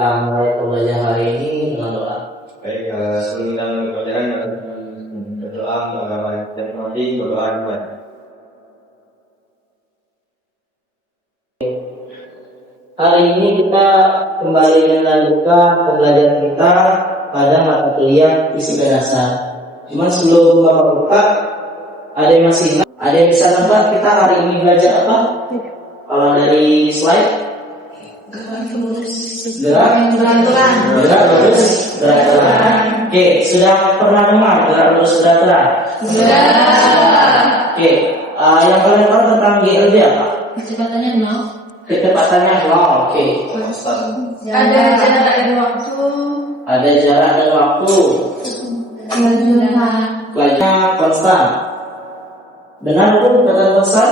kita mulai pembelajaran hari ini dengan doa. Baik, sebelum kita mulai pelajaran berdoa dan nanti berdoa buat. Hari ini kita kembali melanjutkan pembelajaran kita pada mata kuliah fisika dasar. Cuma sebelum Bapak buka, ada yang masih ingat? Ada yang bisa nebak kita hari ini belajar apa? Kalau dari slide, gerak lurus beraturan. Oke, sudah pernah dengar gerak lurus beraturan? Sudah. Oke, yang kalian tahu tentang GLB apa? Kecepatannya 0. Kecepatannya 0. Oke. Ada jarak dan waktu. Ada jarak dan waktu. Lajunya konstan. Benar pun kata konstan?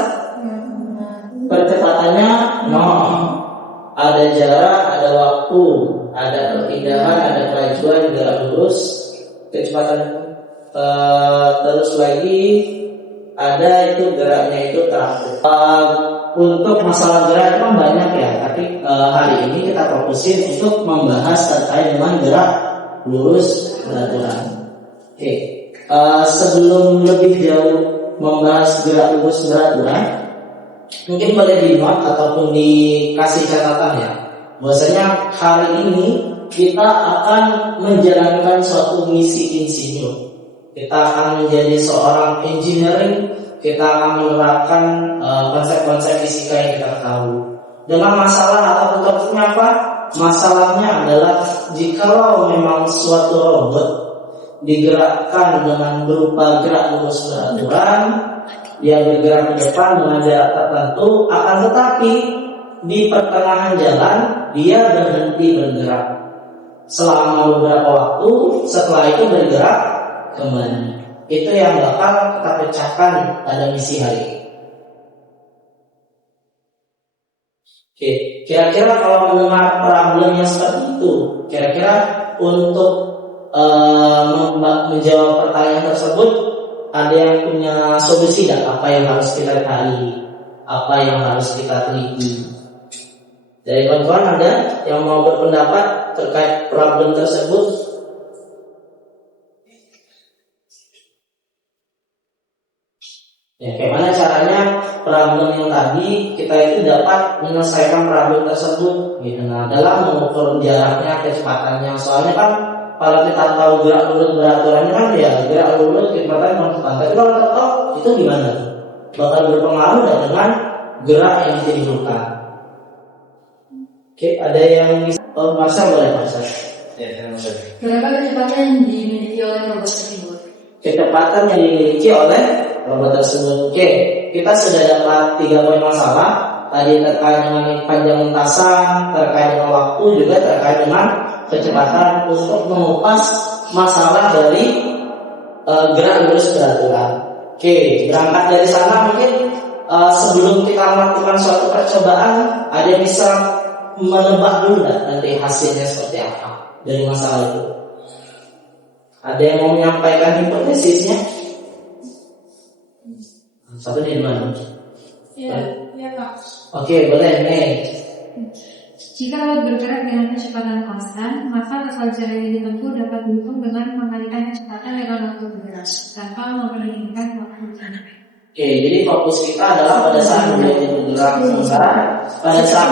Kecepatannya 0. Ada jarak, ada waktu, ada perpindahan, ada kelajuan, gerak lurus, kecepatan. Terus lagi ada itu geraknya itu teratur. Untuk masalah gerak itu banyak ya, tapi hari ini kita fokusin untuk membahas terkait dengan gerak lurus beraturan. Oke, sebelum lebih jauh membahas gerak lurus beraturan, mungkin boleh di-note ataupun dikasih catatan ya. Bahwasanya hari ini kita akan menjalankan suatu misi insinyur. Kita akan menjadi seorang engineering. Kita akan menerapkan konsep-konsep fisika yang kita tahu. Dengan masalah ataupun topiknya apa? Masalahnya adalah jikalau memang suatu robot digerakkan dengan berupa gerak lurus beraturan, dia bergerak ke depan dengan jarak tertentu, akan tetapi di pertengahan jalan dia berhenti bergerak selama beberapa waktu, setelah itu bergerak kembali. Itu yang bakal kita pecahkan pada misi hari ini. Oke, kira-kira kalau mendengar problem yang seperti itu, kira-kira untuk menjawab pertanyaan tersebut, ada yang punya solusi tidak? Apa yang harus kita cari? Apa yang harus kita teliti? Dari kawan-kawan ada yang mau berpendapat terkait problem tersebut? Ya, bagaimana caranya problem yang tadi kita itu dapat menyelesaikan problem tersebut? Gitu. Nah, dalam mengukur jaraknya, kecepatannya, soalnya kan kalau kita tahu gerak lurus beraturannya kan ya gerak lurus kecepatan konstan. Tapi kalau kita tahu itu gimana? Bakal berpengaruh dengan gerak yang ditimbulkan. Oke, ada yang bisa? Oh, Masa boleh Masa? Ya, saya. Berapa kecepatan yang dimiliki oleh robot tersebut? Kecepatan yang dimiliki oleh robot tersebut. Oke, kita sudah dapat 3 poin masalah. Tadi terkait dengan panjang lintasan, terkait dengan waktu, juga terkait dengan kecepatan untuk mengupas masalah dari gerak lurus beraturan. Oke, berangkat dari sana mungkin sebelum kita melakukan suatu percobaan, ada yang bisa menebak dulu nanti hasilnya seperti apa dari masalah itu. Ada yang mau menyampaikan hipotesisnya? Satu di mana? Iya Pak. Oke, boleh nih. Jika robot bergerak dengan kecepatan konstan, maka keseluruhan yang ditempuh dapat dihitung dengan mengalihkan kecepatan dengan waktu bergerak tanpa memperhatikan waktu bergerak. Oke, jadi fokus kita adalah pada saat benda itu bergerak, sementara pada saat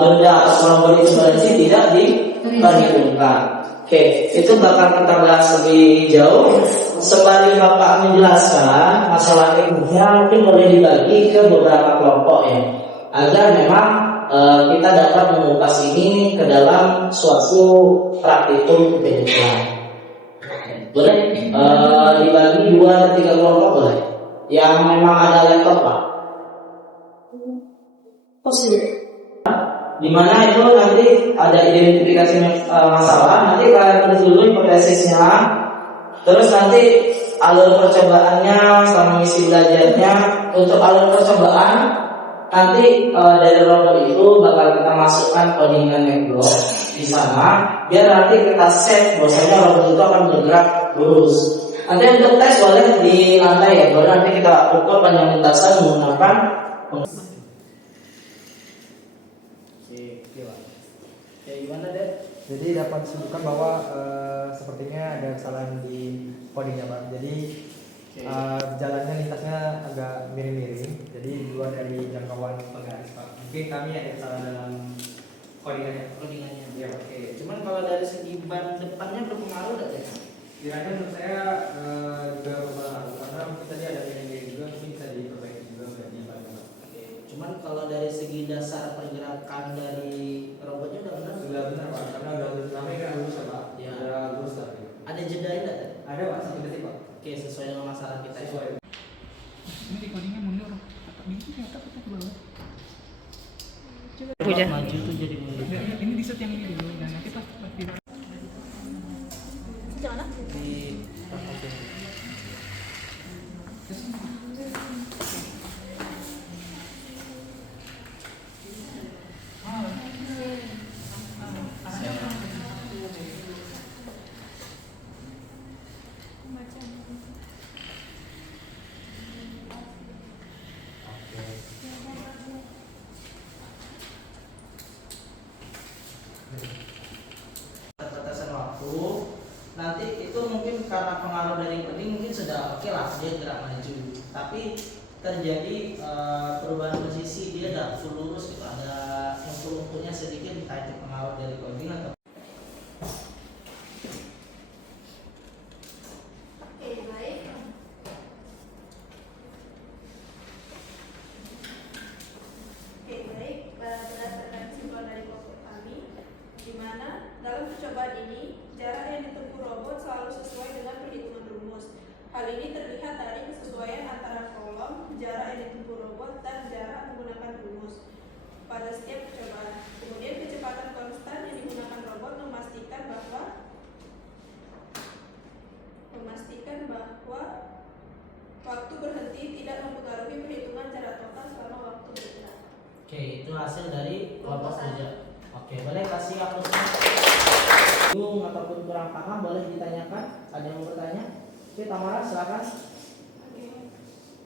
benda atau robot itu berhenti tidak diperhitungkan. Oke, itu bakal kita bahas lebih jauh. Sembari Bapak menjelaskan masalah ilmunya, mungkin boleh dibagi ke beberapa kelompok ya, agar memang kita dapat mengupas ini ke dalam suatu praktikum kehidupan. Boleh dibagi 2 atau 3 kelompok boleh? Yang memang ada laptop Pak? Positif. Dimana itu nanti ada identifikasi masalah, nanti kalian tulis dulu hipotesisnya, terus nanti alur percobaannya sama misi belajarnya. Untuk alur percobaan nanti dari robot itu bakal kita masukkan codingan blok di sana, biar nanti kita set bahwasanya robot itu akan bergerak lurus. Nanti untuk tes boleh di lantai ya, boleh nanti kita ukur panjang lintasan menggunakan. Gimana deh? Jadi dapat disebutkan bahwa sepertinya ada kesalahan di codingnya Pak. Jadi jalannya lintasnya agak miring-miring. Jadi di luar dari jangkauan penggaris Pak. Mungkin kami ada kesalahan dalam codingannya. Ya, oke. Cuman kalau dari segi ban depannya berpengaruh nggak ya? Kiranya menurut saya juga berpengaruh karena mungkin tadi ada miring-miring juga, mungkin bisa diperbaiki juga berarti Pak. Oke. Cuman kalau dari segi dasar pergerakan dari robotnya udah benar? Sudah benar Pak, karena udah namanya kan lurus ya Pak. Ya. Udah lurus lah. Ada jeda enggak? Ada Pak, 1 detik Pak. Oke, sesuai dengan masalah kita. Sesuai. Ini recordingnya mundur. Bingung ya, tapi ke bawah. Coba maju tuh jadi mundur. Ini di set yang ini dulu, dan nanti pas di Di batasan waktu nanti itu mungkin karena pengaruh dari coding mungkin sudah oke lah dia gerak maju, tapi terjadi perubahan posisi dia tidak full lurus gitu, ada mungkul-mungkulnya sedikit, entah itu pengaruh dari coding atau berdasarkan kesimpulan dari kelompok kami, di mana dalam percobaan ini jarak yang ditempuh robot selalu sesuai dengan perhitungan rumus. Hal ini terlihat dari kesesuaian antara kolom, jarak yang ditempuh robot, dan jarak menggunakan rumus pada setiap percobaan. Kemudian kecepatan konstan yang digunakan robot memastikan bahwa waktu berhenti tidak mempengaruhi perhitungan jarak total selama waktu bergerak. oke, itu hasil dari kelompok kerja. Oke, boleh kasih aplausnya. Bingung ataupun kurang paham boleh ditanyakan. Ada yang mau bertanya? Oke, Tamara silakan. Oke,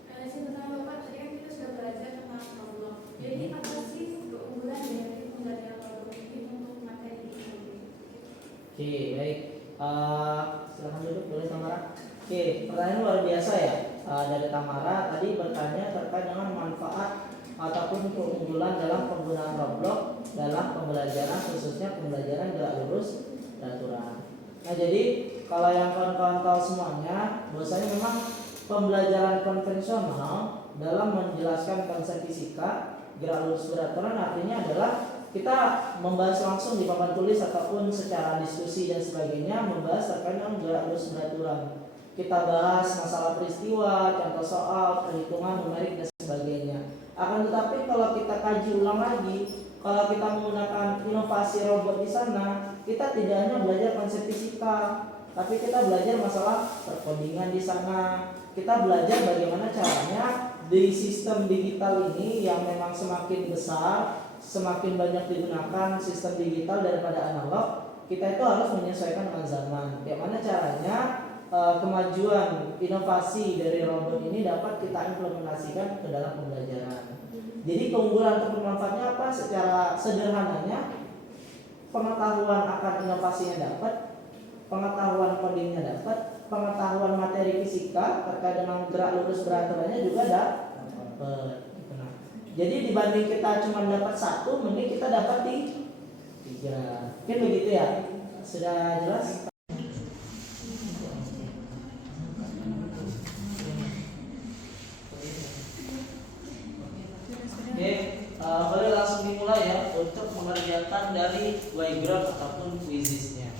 saya pertama Bapak, tadi kan kita sudah belajar tentang problem. Jadi apa sih keunggulan dari pembelajaran problem ini untuk materi ini? Oke, baik. Silakan duduk, boleh Tamara. Oke, pertanyaan luar biasa ya dari Tamara tadi bertanya terkait dengan manfaat ataupun keunggulan dalam penggunaan Roblox dalam pembelajaran, khususnya pembelajaran gerak lurus dan aturan. Nah, jadi kalau yang kawan-kawan tahu semuanya, bahwasanya memang pembelajaran konvensional dalam menjelaskan konsep fisika gerak lurus beraturan artinya adalah kita membahas langsung di papan tulis ataupun secara diskusi dan sebagainya, membahas terkait dengan gerak lurus beraturan. Kita bahas masalah peristiwa, contoh soal, perhitungan numerik dan sebagainya. Akan tetapi kalau kita kaji ulang lagi, kalau kita menggunakan inovasi robot di sana, kita tidak hanya belajar konsep fisika, tapi kita belajar masalah perkodingan di sana. Kita belajar bagaimana caranya di sistem digital ini yang memang semakin besar, semakin banyak digunakan sistem digital daripada analog, kita itu harus menyesuaikan dengan zaman. Bagaimana caranya kemajuan inovasi dari robot ini dapat kita implementasikan ke dalam pembelajaran. Jadi keunggulan atau manfaatnya apa? Secara sederhananya, pengetahuan akan inovasinya dapat, pengetahuan codingnya dapat, pengetahuan materi fisika terkait dengan gerak lurus beraturannya juga dapat. Jadi dibanding kita cuma dapat satu, mending kita dapat 3. Mungkin begitu ya? Sudah jelas? Oke, boleh langsung dimulai ya untuk mengerjakan dari Y-ground ataupun quizisnya.